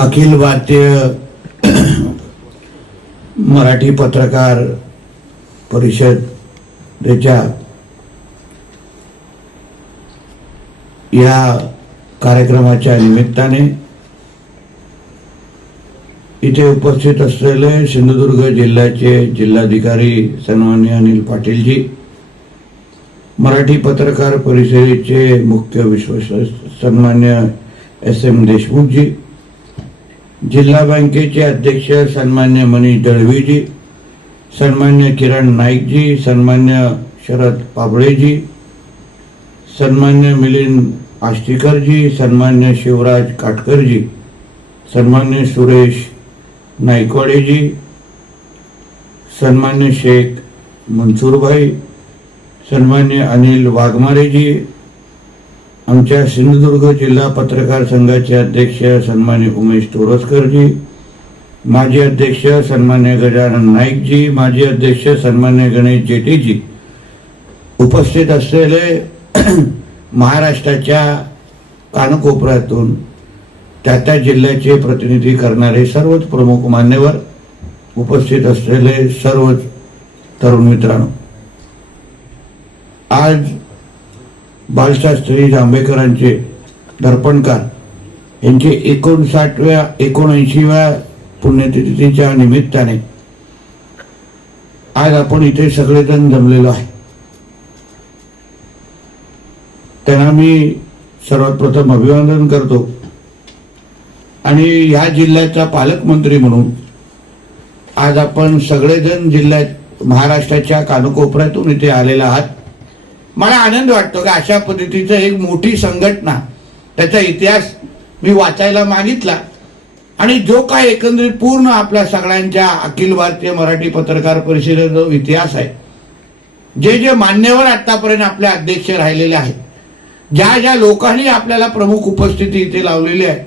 अखिल भारतीय मराठी पत्रकार परिषदेच्या या कार्यक्रमाच्या निमित्ताने इथे उपस्थित असलेले सिंधुदुर्ग जिल्ह्याचे जिल्हाधिकारी सन्मान्य अनिल पाटीलजी मराठी पत्रकार परिषदेचे मुख्य विश्वस्त सन्मान्य एस एम देशमुखजी जिल्हा बँकेचे अध्यक्ष सन्मान्य मनीष दळवीजी सन्मान्य किरण नाईकजी सन्मान्य शरद पाबळेजी सन्मान्य मिलिंद आष्टीकरजी सन्मान्य शिवराज काटकरजी सन्मान्य सुरेश नाईकवाडेजी सन्मान्य शेख मनसूरभाई सन्मान्य अनिल वाघमारेजी आमच्या सिंधुदुर्ग जिल्हा पत्रकार संघाचे अध्यक्ष सन्मान्य उमेश तोरसकरजी माजी अध्यक्ष सन्मान्य गजानन नाईकजी माजी अध्यक्ष सन्मान्य गणेश जेटीजी उपस्थित असलेले महाराष्ट्राच्या कानकोपऱ्यातून त्या त्या जिल्ह्याचे प्रतिनिधी करणारे सर्वच प्रमुख मान्यवर उपस्थित असलेले सर्वच तरुण मित्रांनो आज बालशास्त्री जांभेकरांचे दर्पणकार. यांचे एकोणसाठव्या एकोणऐंशीव्या पुण्यतिथीच्या निमित्ताने आज आपण इथे सगळेजण जमलेलो आहे. त्यांना मी सर्वात प्रथम अभिवादन करतो. आणि ह्या जिल्ह्याचा पालकमंत्री म्हणून आज आपण सगळेजण जिल्ह्यात महाराष्ट्राच्या कानकोपऱ्यातून इथे आलेला आहात. मला आनंद वाटतो की अशा पद्धतीचं एक मोठी संघटना त्याचा इतिहास मी वाचायला मागितला. आणि जो काय एकंदरीत पूर्ण आपल्या सगळ्यांच्या अखिल भारतीय मराठी पत्रकार परिषदेचा जो इतिहास आहे जे जे मान्यवर आतापर्यंत आपले अध्यक्ष राहिलेले आहेत ज्या ज्या लोकांनी आपल्याला प्रमुख उपस्थिती इथे लावलेली आहे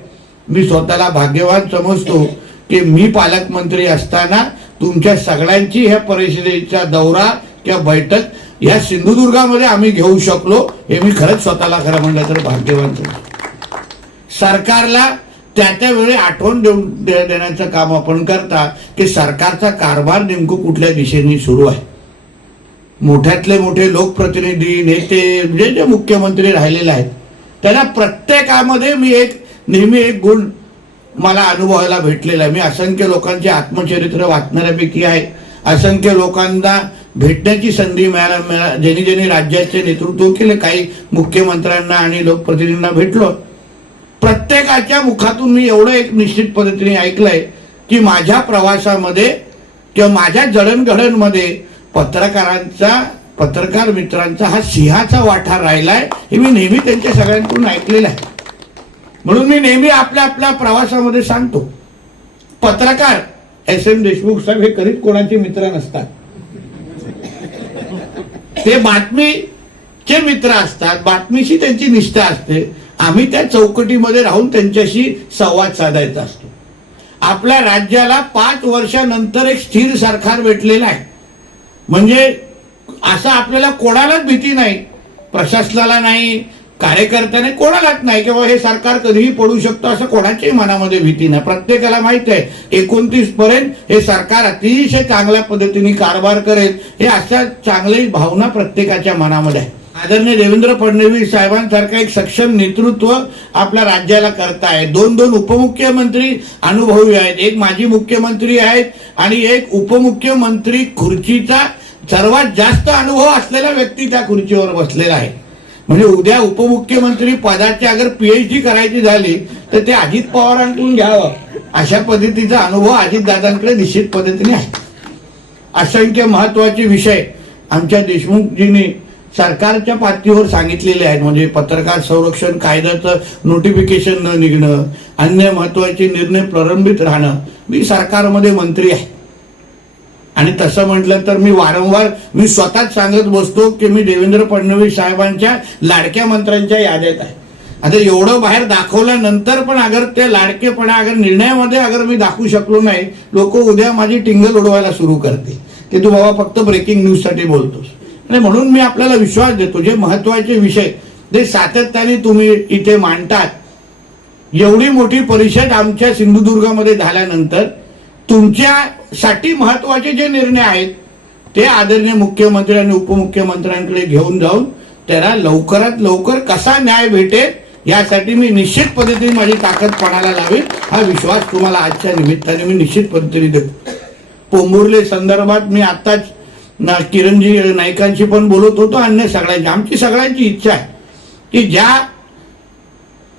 मी स्वतःला भाग्यवान समजतो की मी पालकमंत्री असताना तुमच्या सगळ्यांची ह्या परिषदेचा दौरा किंवा बैठक या सिंधुदुर्गामध्ये आम्ही घेऊ शकलो हे मी खरंच स्वतःला खरं म्हणलं तर भाग्यवान सरकारला त्या त्यावेळी आठवण देऊन दे- देण्याचं काम आपण करता की सरकारचा कारभार नेमकं कुठल्या दिशेने सुरू आहे. मोठ्यातले मोठे लोकप्रतिनिधी नेते जे जे मुख्यमंत्री राहिलेले आहेत त्यांना प्रत्येकामध्ये मी एक नेहमी एक गुण मला अनुभवायला भेटलेला आहे. मी असंख्य लोकांचे आत्मचरित्र वाचणाऱ्यापैकी आहे. असंख्य लोकांना भेटण्याची संधी मिळाला मिळा ज्यांनी ज्यांनी राज्याचे नेतृत्व केले काही मुख्यमंत्र्यांना आणि लोकप्रतिनिधींना भेटलो. प्रत्येकाच्या मुखातून मी एवढं एक निश्चित पद्धतीने ऐकलंय की माझ्या प्रवासामध्ये किंवा माझ्या जडणघडणमध्ये पत्रकारांचा पत्रकार मित्रांचा हा सिंहाचा वाठा राहिलाय हे मी नेहमी त्यांच्या सगळ्यांकडून ऐकलेलं आहे. म्हणून मी नेहमी आपल्या आपल्या प्रवासामध्ये सांगतो. पत्रकार एस एम देशमुख साहेब हे कधीच कोणाचे मित्र नसतात. ते बातमीचे मित्र असतात बातमीशी त्यांची निष्ठा असते. आम्ही त्या चौकटीमध्ये राहून त्यांच्याशी संवाद साधायचा असतो. आपल्या राज्याला पाच वर्षानंतर एक स्थिर सरकार भेटलेलं आहे. म्हणजे असं आपल्याला कोणालाच भीती नाही. प्रशासनाला नाही कार्यकर्त्याने कोणालाच नाही किंवा हे सरकार कधीही पडू शकतं असं कोणाच्याही मनामध्ये भीती नाही. प्रत्येकाला माहीत आहे एकोणतीस पर्यंत हे सरकार अतिशय चांगल्या पद्धतीने कारभार करेल हे अशा चांगली भावना प्रत्येकाच्या मनामध्ये आहे. आदरणीय देवेंद्र फडणवीस साहेबांसारखं एक सक्षम नेतृत्व आपल्या राज्याला करताय दोन दोन उपमुख्यमंत्री अनुभवी आहेत. एक माजी मुख्यमंत्री आहेत आणि एक उपमुख्यमंत्री खुर्चीचा सर्वात जास्त अनुभव असलेला व्यक्ती त्या खुर्चीवर बसलेला आहे. म्हणजे उद्या उपमुख्यमंत्री पदाची अगर पीएचडी करायची झाली तर ते अजित पवारांकडून घ्यावं. अशा पद्धतीचा अनुभव अजितदादांकडे निश्चित पद्धतीने आहे. असंख्य महत्त्वाचे विषय आमच्या देशमुखजींनी सरकारच्या पातळीवर सांगितलेले आहेत. म्हणजे पत्रकार संरक्षण कायद्याचं नोटिफिकेशन न निघणं अन्य महत्त्वाचे निर्णय प्रलंबित राहणं मी सरकारमध्ये मंत्री आहे. आणि तसं म्हटलं तर मी वारंवार मी स्वतःच सांगत बसतो की मी देवेंद्र फडणवीस साहेबांच्या लाडक्या मंत्र्यांच्या यादेत आहे. आता एवढं बाहेर दाखवल्यानंतर पण अगर ते लाडकेपणा अगर निर्णयामध्ये अगर मी दाखवू शकलो नाही लोक उद्या माझी टिंगल उडवायला सुरू करते की तू बाबा फक्त ब्रेकिंग न्यूजसाठी बोलतोस. आणि म्हणून मी आपल्याला विश्वास देतो जे महत्त्वाचे विषय जे सातत्याने तुम्ही इथे मांडतात एवढी मोठी परिषद आमच्या सिंधुदुर्गामध्ये झाल्यानंतर तुमच्या साठी महत्त्वाचे जे निर्णय आहेत ते आदरणीय मुख्यमंत्री आणि उपमुख्यमंत्र्यांकडे घेऊन जाऊन त्याला लवकरात लवकर कसा न्याय भेटेल यासाठी मी निश्चित पद्धतीने माझी ताकद पणाला लावेल हा विश्वास तुम्हाला आजच्या निमित्ताने मी निश्चित पद्धतीने देतो. पोंबुर्ले संदर्भात मी आताच ना किरणजी नाईकांशी पण बोलत होतो अन्य सगळ्यांची आमची सगळ्यांची इच्छा आहे की ज्या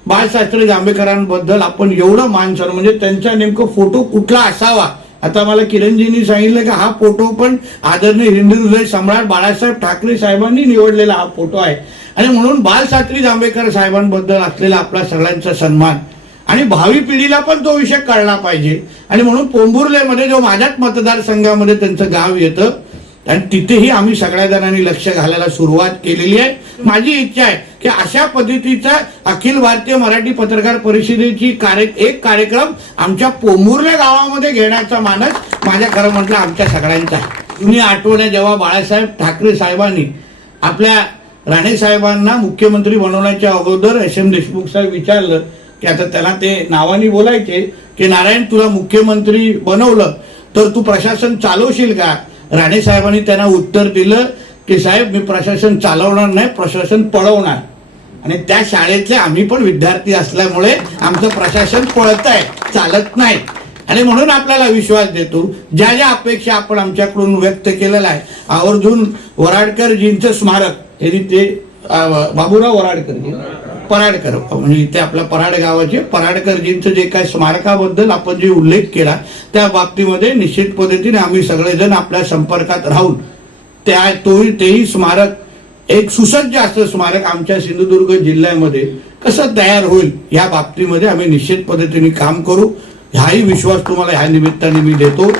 बाळशास्त्री जांभेकरांबद्दल आपण एवढं मान सर म्हणजे त्यांचा नेमकं फोटो कुठला असावा आता मला किरणजींनी सांगितलं की हा फोटो पण आदरणीय हिंदू हृदय सम्राट बाळासाहेब ठाकरे साहेबांनी निवडलेला हा फोटो आहे. आणि म्हणून बालशास्त्री जांभेकर साहेबांबद्दल असलेला आपला सगळ्यांचा सन्मान. आणि भावी पिढीला पण तो विषय कळला पाहिजे. आणि म्हणून पोंभुर्लेमध्ये जो माझ्याच मतदारसंघामध्ये त्यांचं गाव येतं आणि तिथेही आम्ही सगळ्या जणांनी लक्ष घालायला सुरुवात केलेली आहे. माझी इच्छा आहे की अशा पद्धतीचा अखिल भारतीय मराठी पत्रकार परिषदेची कार्य एक कार्यक्रम आमच्या पोमुर्ल्या गावामध्ये घेण्याचा मानस माझ्या खरं म्हटलं आमच्या सगळ्यांचा मी जुनी आठवण आहे जेव्हा बाळासाहेब ठाकरे साहेबांनी आपल्या राणे साहेबांना मुख्यमंत्री बनवण्याच्या अगोदर एस एम देशमुख साहेब विचारलं की आता त्याला ते नावाने बोलायचे की नारायण तुला मुख्यमंत्री बनवलं तर तू प्रशासन चालवशील का? राणे साहेबांनी त्यांना उत्तर दिलं की साहेब मी प्रशासन चालवणार नाही प्रशासन पळवणार. आणि त्या शाळेतले आम्ही पण विद्यार्थी असल्यामुळे आमचं प्रशासन पळत आहे चालत नाही. आणि म्हणून आपल्याला विश्वास देतो ज्या ज्या अपेक्षा आपण आमच्याकडून व्यक्त केलेल्या आहे आवर्जून वराडकरजींचं स्मारक हे ते बाबूराव वराडकरजी पराडकर म्हणजे इथे आपल्या पराड गावाचे पराडकरजींचं जे काय स्मारकाबद्दल आपण जे उल्लेख केला त्या बाबतीमध्ये निश्चित पद्धतीने आम्ही सगळेजण आपल्या संपर्कात राहून त्या तोही तेही स्मारक एक सुसज्ज असं स्मारक आमच्या सिंधुदुर्ग जिल्ह्यामध्ये. कसं तयार होईल या बाबतीमध्ये आम्ही निश्चित पद्धतीने काम करू. हाही विश्वास तुम्हाला ह्या निमित्ताने मी देतो.